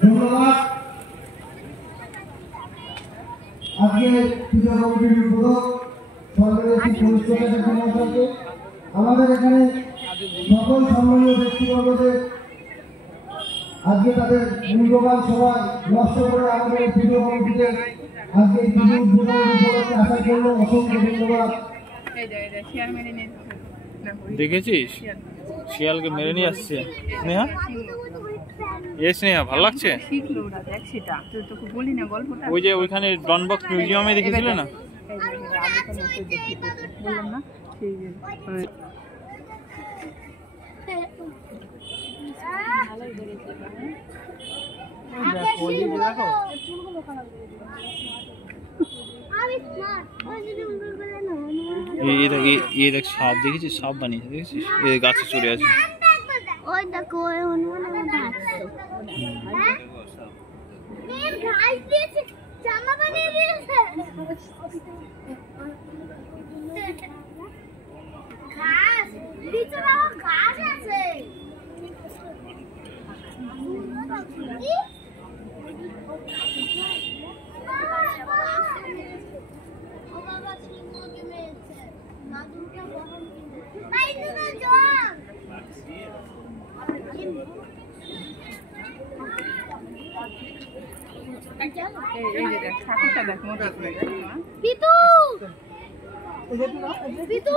ধন্যবাদ। আজকে পূজা কমিটির উদ্বোধক আমাদের এখানে সকল সম্মানীয় ব্যক্তিবর্গদের আজকে তাদের মূল্যবান সময় নষ্ট করে আমাদের পুজো কমিটিতে আজকে পুজো উদ্বোধনের উপলক্ষে আসার জন্য অসংখ্য ধন্যবাদ। দেখেছিস শিয়ালকে মেরে নিয়ে আসছে স্নেহা? এ স্নেহা ভালো লাগছে? ওই যে ওইখানে ডনবক্স মিউজিয়ামে দেখেছিলে না? ये देख सांप देखिए, सांप बनी है देखिए, ये गाछ चढ़े আছে। ওই দেখো ওই হনুমানের মতো হ্যাঁ মেন ঘাস দিয়েছে, জামা বানিয়ে দিয়েছে, ঘাস ভিতরে ঘাস আছে। ও বাবা সিংহকে মেরেছে, নাদুটা বহন কিনে ভাই তুমি যাও। পিতু পিতু